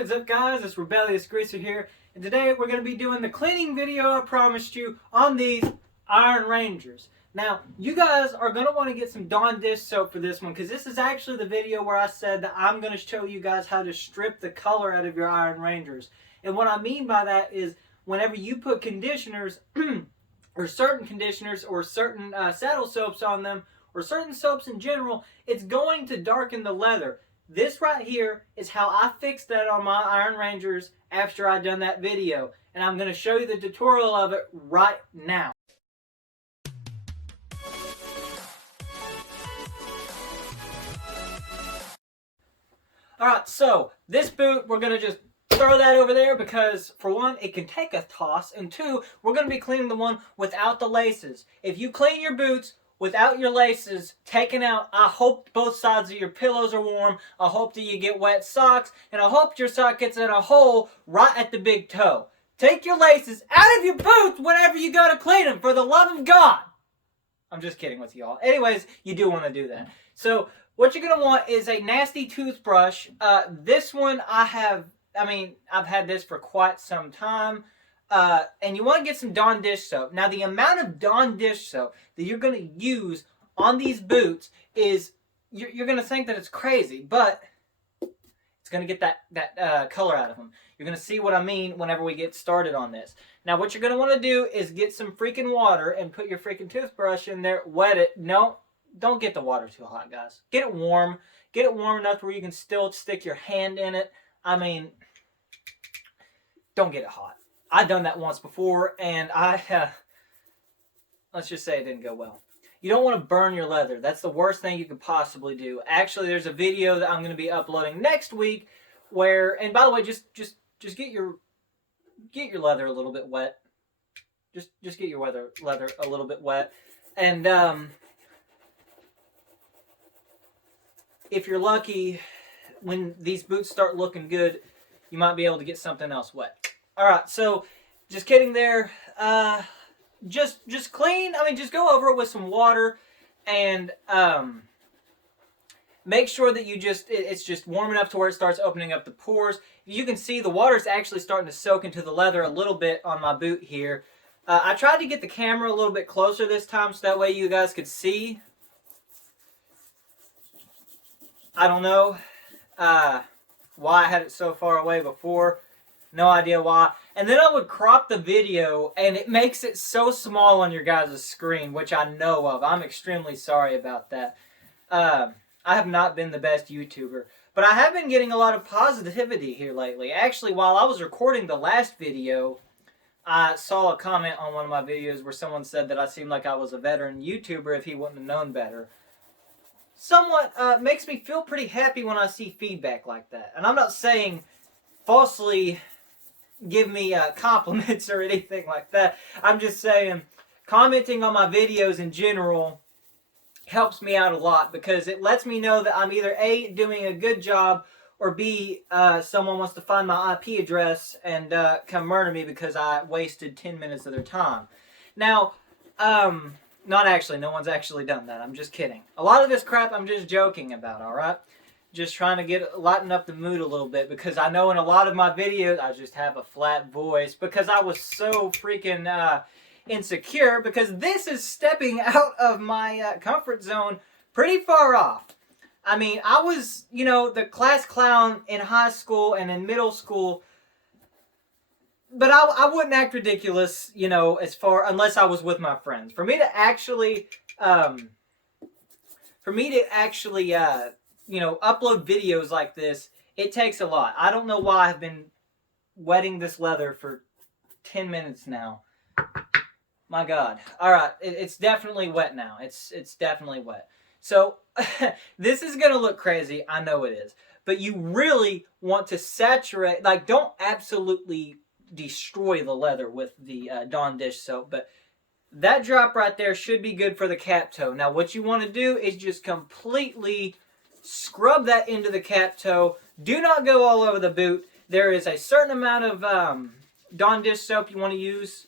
What is up, guys? It's Rebellious Greaser here, and today we're going to be doing the cleaning video I promised you on these Iron Rangers. Now, you guys are going to want to get some Dawn dish soap for this one, because this is actually the video where I said that I'm going to show you guys how to strip the color out of your Iron Rangers. And what I mean by that is whenever you put conditioners, or certain conditioners, or certain saddle soaps on them, or certain soaps in general, it's going to darken the leather. This right here is how I fixed that on my Iron Rangers after I done that video. And I'm going to show you the tutorial of it right now. Alright, so this boot, we're going to just throw that over there because, for one, it can take a toss. And two, we're going to be cleaning the one without the laces. If you clean your boots without your laces taken out, I hope both sides of your pillows are warm. I hope that you get wet socks. And I hope your sock gets in a hole right at the big toe. Take your laces out of your boots whenever you go to clean them, for the love of God. I'm just kidding with y'all. Anyways, you do want to do that. So what you're going to want is a nasty toothbrush. This one I've had this for quite some time. And you want to get some Dawn dish soap. Now, the amount of Dawn dish soap that you're going to use on these boots is, you're going to think that it's crazy, but it's going to get that color out of them. You're going to see what I mean whenever we get started on this. Now, what you're going to want to do is get some freaking water and put your freaking toothbrush in there, wet it. No, don't get the water too hot, guys. Get it warm. Get it warm enough where you can still stick your hand in it. I mean, don't get it hot. I've done that once before, and let's just say it didn't go well. You don't want to burn your leather. That's the worst thing you could possibly do. Actually, there's a video that I'm going to be uploading next week where, and by the way, just get your leather a little bit wet. Just get your leather a little bit wet. And if you're lucky, when these boots start looking good, you might be able to get something else wet. Alright, so just kidding there. Just clean. Just go over it with some water and make sure that it's just warm enough to where it starts opening up the pores. You can see the water's actually starting to soak into the leather a little bit on my boot here. I tried to get the camera a little bit closer this time so that way you guys could see. I don't know why I had it so far away before. No idea why. And then I would crop the video, and it makes it so small on your guys' screen, which I know of. I'm extremely sorry about that. I have not been the best YouTuber, but I have been getting a lot of positivity here lately. Actually, while I was recording the last video, I saw a comment on one of my videos where someone said that I seemed like I was a veteran YouTuber if he wouldn't have known better. Somewhat makes me feel pretty happy when I see feedback like that. And I'm not saying falsely give me compliments or anything like that. I'm just saying commenting on my videos in general helps me out a lot, because it lets me know that I'm either A, doing a good job, or B, someone wants to find my IP address and come murder me because I wasted 10 minutes of their time. Now, not actually, no one's actually done that. I'm just kidding. A lot of this crap I'm just joking about, alright? Just trying to lighten up the mood a little bit, because I know in a lot of my videos I just have a flat voice because I was so freaking insecure, because this is stepping out of my comfort zone pretty far off. I was, the class clown in high school and in middle school, but I wouldn't act ridiculous, unless I was with my friends. For me to actually, upload videos like this, it takes a lot. I don't know why I've been wetting this leather for 10 minutes now. My God. Alright, it's definitely wet now. It's definitely wet. So, this is going to look crazy. I know it is. But you really want to saturate, don't absolutely destroy the leather with the Dawn dish soap, but that drop right there should be good for the cap toe. Now, what you want to do is just completely scrub that into the cap toe. Do not go all over the boot. There is a certain amount of Dawn dish soap you want to use.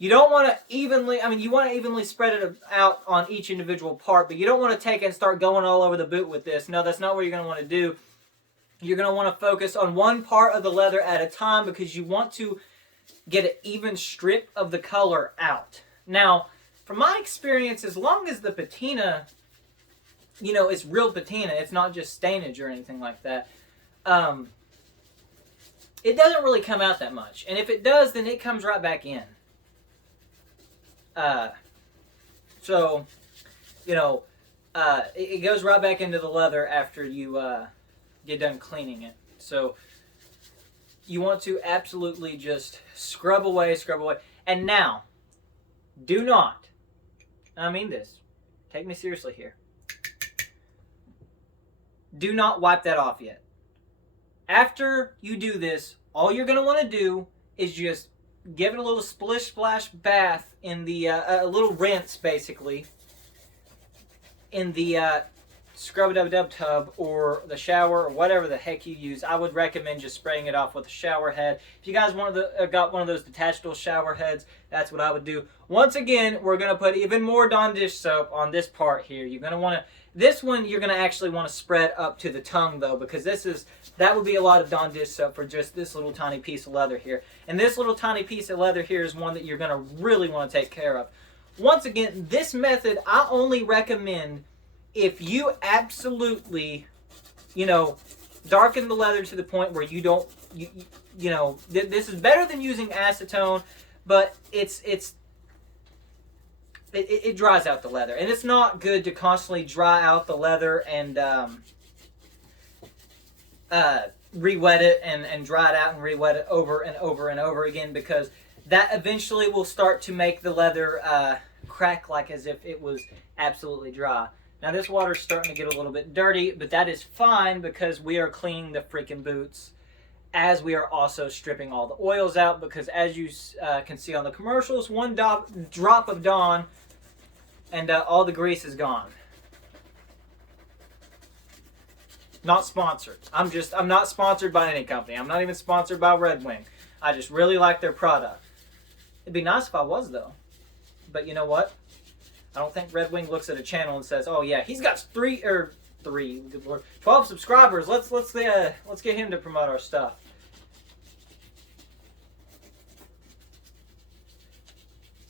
You don't want to evenly, you want to evenly spread it out on each individual part, but you don't want to take it and start going all over the boot with this. No, that's not what you're going to want to do. You're going to want to focus on one part of the leather at a time because you want to get an even strip of the color out. Now, from my experience, as long as the patina, you know, is real patina, it's not just stainage or anything like that, it doesn't really come out that much. And if it does, then it comes right back in. So, you know, it goes right back into the leather after you get done cleaning it. So you want to absolutely just scrub away. And now, do not, and I mean this, take me seriously here, do not wipe that off yet. After you do this, all you're going to want to do is just give it a little splish splash bath in the, a little rinse basically, in the scrub-a-dub-dub tub or the shower or whatever the heck you use. I would recommend just spraying it off with a shower head. If you guys got one of those detachable shower heads, that's what I would do. Once again, we're going to put even more Dawn dish soap on this part here. You're going to want to, this one you're going to actually want to spread up to the tongue though, because that would be a lot of Dawn dish soap for just this little tiny piece of leather here. And this little tiny piece of leather here is one that you're going to really want to take care of. Once again, this method I only recommend if you absolutely, you know, darken the leather to the point where you don't, you know, this is better than using acetone, but it dries out the leather. And it's not good to constantly dry out the leather and re-wet it and dry it out and re-wet it over and over and over again, because that eventually will start to make the leather crack like as if it was absolutely dry. Now this water's starting to get a little bit dirty, but that is fine because we are cleaning the freaking boots as we are also stripping all the oils out, because as you can see on the commercials, one drop of Dawn and all the grease is gone. Not sponsored. I'm not sponsored by any company. I'm not even sponsored by Red Wing. I just really like their product. It'd be nice if I was though. But you know what? I don't think Red Wing looks at a channel and says, "Oh yeah, he's got 12 subscribers. Let's get him to promote our stuff."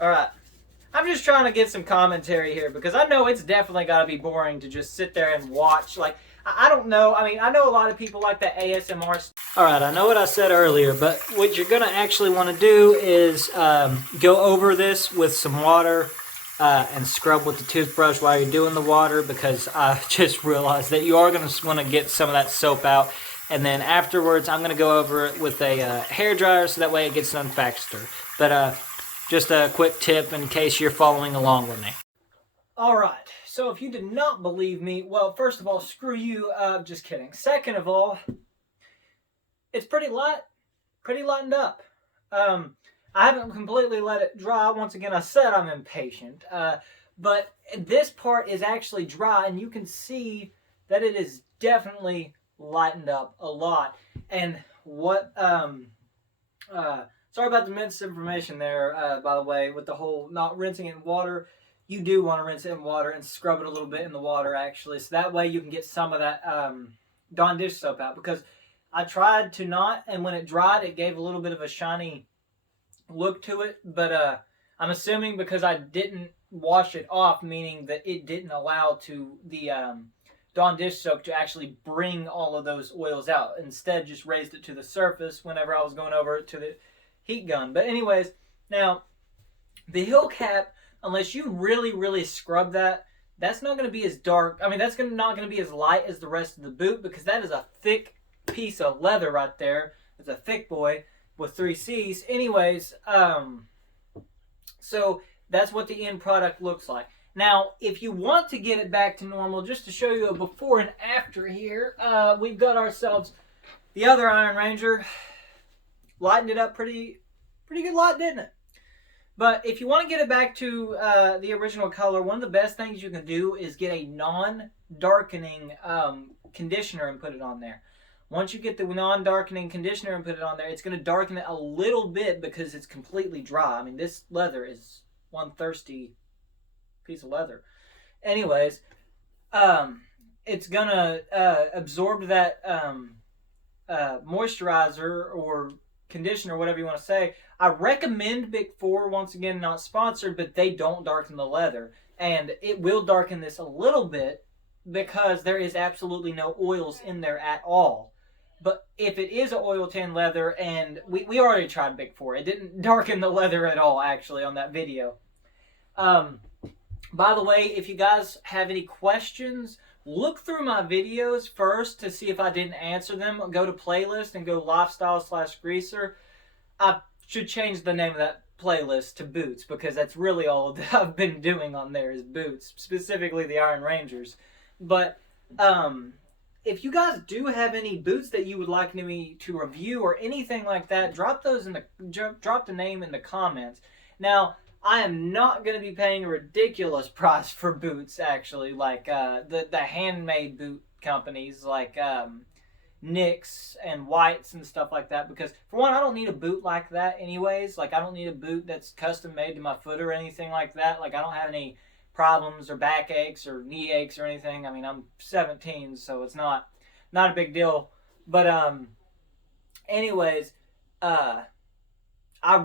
All right, I'm just trying to get some commentary here because I know it's definitely got to be boring to just sit there and watch. Like, I don't know. I mean, I know a lot of people like that ASMR. All right, I know what I said earlier, but what you're gonna actually want to do is go over this with some water. And scrub with the toothbrush while you're doing the water, because I just realized that you are going to want to get some of that soap out. And then afterwards, I'm going to go over it with a hair dryer so that way it gets done faster. But just a quick tip in case you're following along with me. Alright, so if you did not believe me, well, first of all, screw you. Just kidding. Second of all, it's pretty lightened up. I haven't completely let it dry. Once again, I said I'm impatient. But this part is actually dry, and you can see that it is definitely lightened up a lot. And what, sorry about the misinformation there, by the way, with the whole not rinsing it in water. You do want to rinse it in water and scrub it a little bit in the water, actually. So that way you can get some of that Dawn dish soap out. Because I tried to not, and when it dried, it gave a little bit of a shiny look to it, but I'm assuming because I didn't wash it off, meaning that it didn't allow to the Dawn dish soap to actually bring all of those oils out. Instead, just raised it to the surface whenever I was going over it to the heat gun. But anyways, now the heel cap, unless you really scrub that, that's not going to be as dark. I mean, that's not going to be as light as the rest of the boot, because that is a thick piece of leather right there. It's a thick boy with 3 C's. Anyways, so that's what the end product looks like. Now, if you want to get it back to normal, just to show you a before and after here, we've got ourselves the other Iron Ranger. Lightened it up pretty good light, didn't it? But if you want to get it back to the original color, one of the best things you can do is get a non-darkening conditioner and put it on there. Once you get the non-darkening conditioner and put it on there, it's going to darken it a little bit because it's completely dry. I mean, this leather is one thirsty piece of leather. Anyways, it's going to absorb that moisturizer or conditioner, whatever you want to say. I recommend Big Four, once again, not sponsored, but they don't darken the leather. And it will darken this a little bit because there is absolutely no oils in there at all. But if it is an oil tan leather, and we already tried Big Four, it didn't darken the leather at all, actually, on that video. By the way, if you guys have any questions, look through my videos first to see if I didn't answer them. Go to playlist and go lifestyle/greaser. I should change the name of that playlist to boots, because that's really all that I've been doing on there is boots, specifically the Iron Rangers. But if you guys do have any boots that you would like me to review or anything like that, drop the name in the comments. Now, I am not going to be paying a ridiculous price for boots, actually, like the handmade boot companies like Nicks and Whites and stuff like that, because for one, I don't need a boot like that anyways. Like, I don't need a boot that's custom made to my foot or anything like that. Like, I don't have any problems or back aches or knee aches or anything. I mean, I'm 17, so it's not a big deal. But anyways, I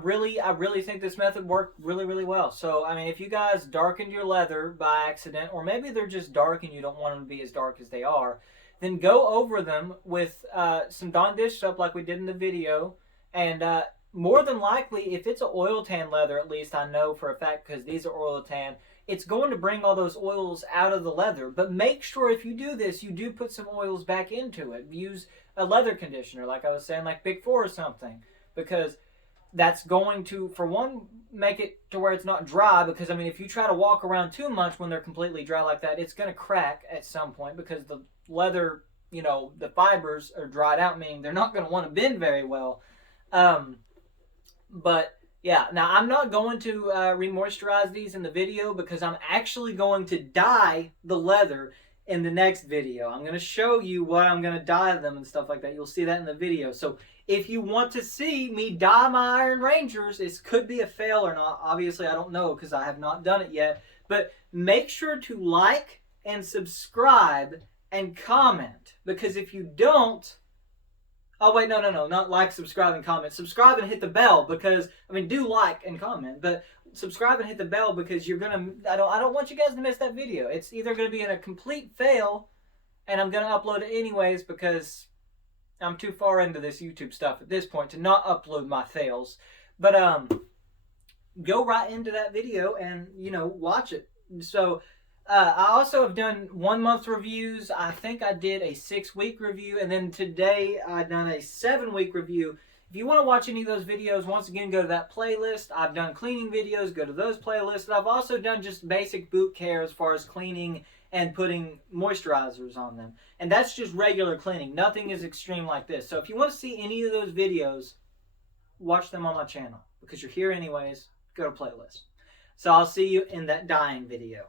really think this method worked really, really well. So, I mean, if you guys darkened your leather by accident, or maybe they're just dark and you don't want them to be as dark as they are, then go over them with some Dawn dish soap like we did in the video. And more than likely, if it's an oil tan leather, at least I know for a fact, because these are oil tan, it's going to bring all those oils out of the leather. But make sure if you do this, you do put some oils back into it. Use a leather conditioner, like I was saying, like Big Four or something, because that's going to, for one, make it to where it's not dry, because, I mean, if you try to walk around too much when they're completely dry like that, it's going to crack at some point, because the leather, you know, the fibers are dried out, meaning they're not going to want to bend very well. But, yeah, now I'm not going to re-moisturize these in the video, because I'm actually going to dye the leather in the next video. I'm going to show you what I'm going to dye them and stuff like that. You'll see that in the video. So if you want to see me dye my Iron Rangers, this could be a fail or not. Obviously, I don't know, because I have not done it yet. But make sure to like and subscribe and comment, because if you don't... Oh, wait, no, not like, subscribe, and comment. Subscribe and hit the bell, because, I mean, do like and comment, but subscribe and hit the bell, because you're going to... I don't want you guys to miss that video. It's either going to be in a complete fail, and I'm going to upload it anyways, because I'm too far into this YouTube stuff at this point to not upload my fails. But go right into that video and, you know, watch it. So I also have done 1 month reviews. I think I did a 6-week review, and then today I've done a 7-week review. If you want to watch any of those videos, once again, go to that playlist. I've done cleaning videos, go to those playlists. And I've also done just basic boot care as far as cleaning and putting moisturizers on them. And that's just regular cleaning. Nothing is extreme like this. So if you want to see any of those videos, watch them on my channel, because you're here anyways. Go to playlist. So I'll see you in that dyeing video.